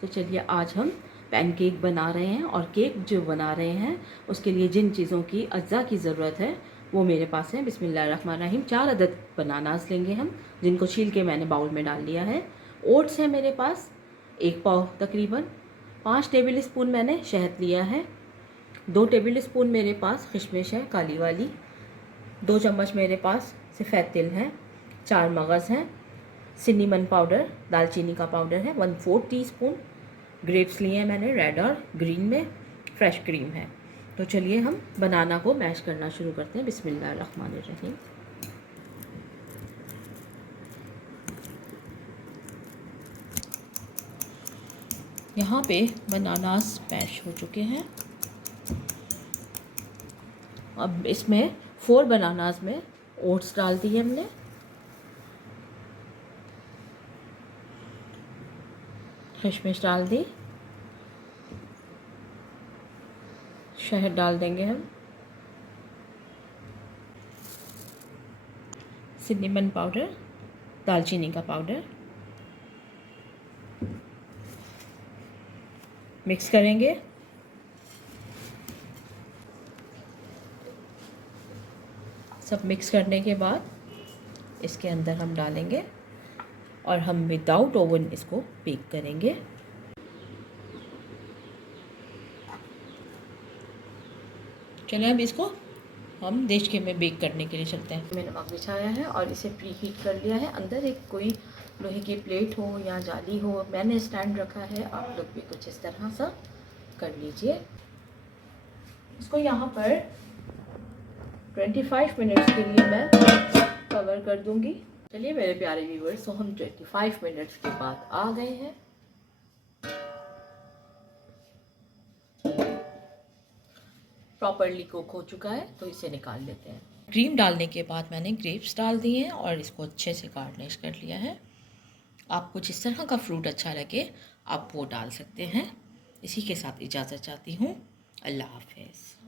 तो चलिए आज हम पैनकेक बना रहे हैं। और केक जो बना रहे हैं उसके लिए जिन चीज़ों की अज्जा की ज़रूरत है वो मेरे पास है। बिस्मिल्लाहिर्रहमानिर्रहीम। 4 अदद बनानास लेंगे हम, जिनको छील के मैंने बाउल में डाल लिया है। ओट्स है मेरे पास 1 पाव तकरीबन। 5 टेबल स्पून मैंने शहद लिया है। 2 टेबल स्पून मेरे पास किशमिश है काली वाली। 2 चम्मच मेरे पास सफ़ेद तिल है। 4 मगज़ हैं। सिनेमन पाउडर, दालचीनी का पाउडर है 1/4 टीस्पून। ग्रेप्स लिए हैं मैंने रेड और ग्रीन में। फ्रेश क्रीम है। तो चलिए हम बनाना को मैश करना शुरू करते हैं। बिस्मिल्लाहिर्रहमानिर्रहीम। यहाँ पे बनानास मैश हो चुके हैं। अब इसमें 4 बनानास में ओट्स डाल दिए हमने। किशमिश डाल दी। शहद डाल देंगे हम। सिनेमन पाउडर, दालचीनी का पाउडर मिक्स करेंगे। सब मिक्स करने के बाद इसके अंदर हम डालेंगे और हम विदाउट ओवन इसको बेक करेंगे। चलिए अब इसको हम देशके में बेक करने के लिए चलते हैं। मैंने नमक बिछाया है और इसे प्री हीट कर लिया है। अंदर एक कोई लोहे की प्लेट हो या जाली हो, मैंने स्टैंड रखा है, आप लोग भी कुछ इस तरह सा कर लीजिए। इसको यहाँ पर 25 मिनट्स के लिए मैं कवर कर दूँगी। चलिए मेरे प्यारे व्यूअर्स, तो हम 25 मिनट्स के बाद आ गए हैं। प्रॉपरली कुक हो चुका है तो इसे निकाल लेते हैं। क्रीम डालने के बाद मैंने ग्रेप्स डाल दिए हैं और इसको अच्छे से गार्निश कर लिया है। आपको जिस तरह का फ्रूट अच्छा लगे आप वो डाल सकते हैं। इसी के साथ इजाज़त चाहती हूँ। अल्लाह हाफ़िज़।